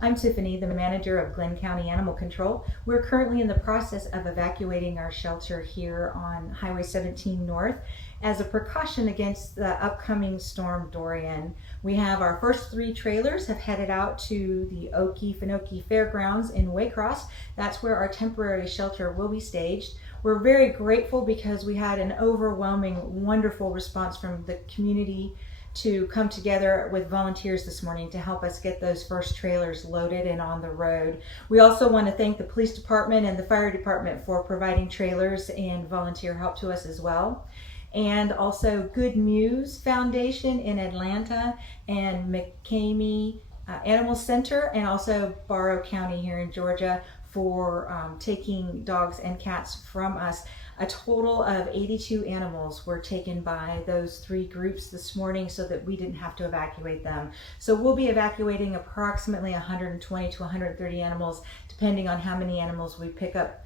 I'm Tiffani, the manager of Glynn County Animal Control. We're currently in the process of evacuating our shelter here on Highway 17 North as a precaution against the upcoming storm Dorian. We have our first 3 trailers have headed out to the Okefenokee Fairgrounds in Waycross. That's where our temporary shelter will be staged. We're very grateful because we had an overwhelming, wonderful response from the community to come together with volunteers this morning to help us get those first trailers loaded and on the road. We also want to thank the police department and the fire department for providing trailers and volunteer help to us as well. And also Good News Foundation in Atlanta and McCamey Animal Center, and also Barrow County here in Georgia for taking dogs and cats from us. A total of 82 animals were taken by those 3 groups this morning so that we didn't have to evacuate them. So we'll be evacuating approximately 120 to 130 animals, depending on how many animals we pick up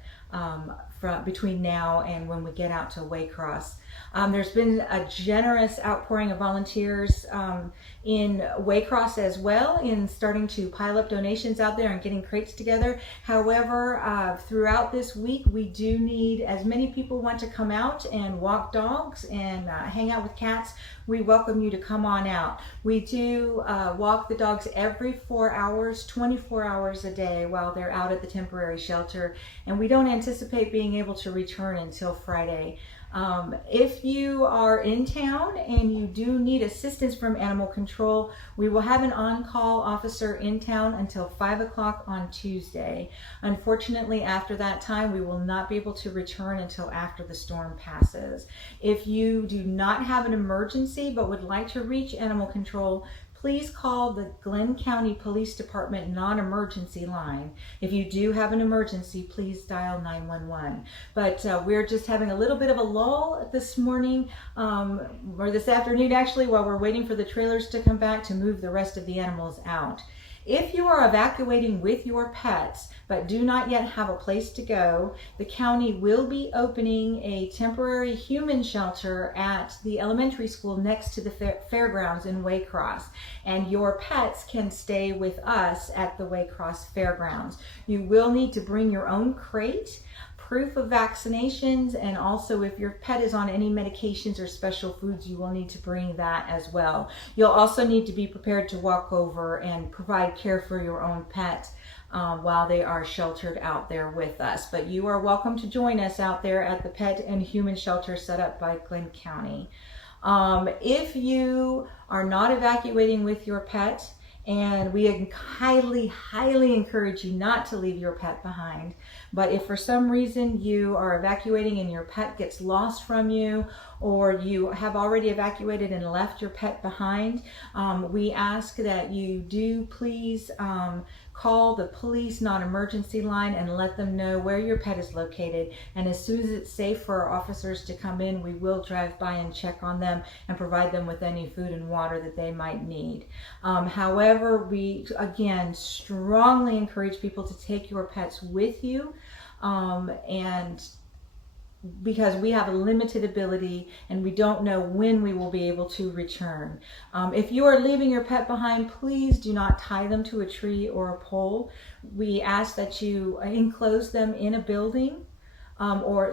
from between now and when we get out to Waycross. There's been a generous outpouring of volunteers in Waycross as well, in starting to pile up donations out there and getting crates together. However, throughout this week, we do need, as many people want to come out and walk dogs and hang out with cats, we welcome you to come on out. We do walk the dogs every 4 hours, 24 hours a day while they're out at the temporary shelter, and we don't anticipate being able to return until Friday. If you are in town and you do need assistance from Animal Control, we will have an on-call officer in town until 5 o'clock on Tuesday. Unfortunately, after that time, we will not be able to return until after the storm passes. If you do not have an emergency but would like to reach Animal Control, please call the Glynn County Police Department non-emergency line. If you do have an emergency, please dial 911. But we're just having a little bit of a lull this morning, or this afternoon actually, while we're waiting for the trailers to come back to move the rest of the animals out. If you are evacuating with your pets but do not yet have a place to go, the county will be opening a temporary human shelter at the elementary school next to the fairgrounds in Waycross, and your pets can stay with us at the Waycross Fairgrounds. You will need to bring your own crate, proof of vaccinations, and also if your pet is on any medications or special foods, you will need to bring that as well. You'll also need to be prepared to walk over and provide care for your own pet while they are sheltered out there with us. But you are welcome to join us out there at the pet and human shelter set up by Glynn County. If you are not evacuating with your pet, and we highly, highly encourage you not to leave your pet behind. But if for some reason you are evacuating and your pet gets lost from you, or you have already evacuated and left your pet behind, we ask that you do please call the police non-emergency line and let them know where your pet is located. And as soon as it's safe for our officers to come in, we will drive by and check on them and provide them with any food and water that they might need. However, we again strongly encourage people to take your pets with you, and because we have a limited ability and we don't know when we will be able to return. If you are leaving your pet behind, please do not tie them to a tree or a pole. We ask that you enclose them in a building, or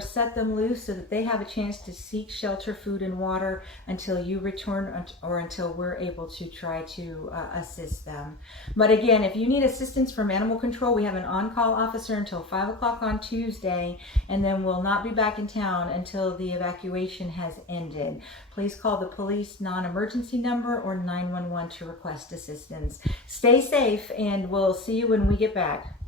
set them loose so that they have a chance to seek shelter, food, and water until you return or until we're able to try to assist them. But again, if you need assistance from Animal Control, we have an on-call officer until 5 o'clock on Tuesday, and then we'll not be back in town until the evacuation has ended. Please call the police non-emergency number or 911 to request assistance. Stay safe, and we'll see you when we get back.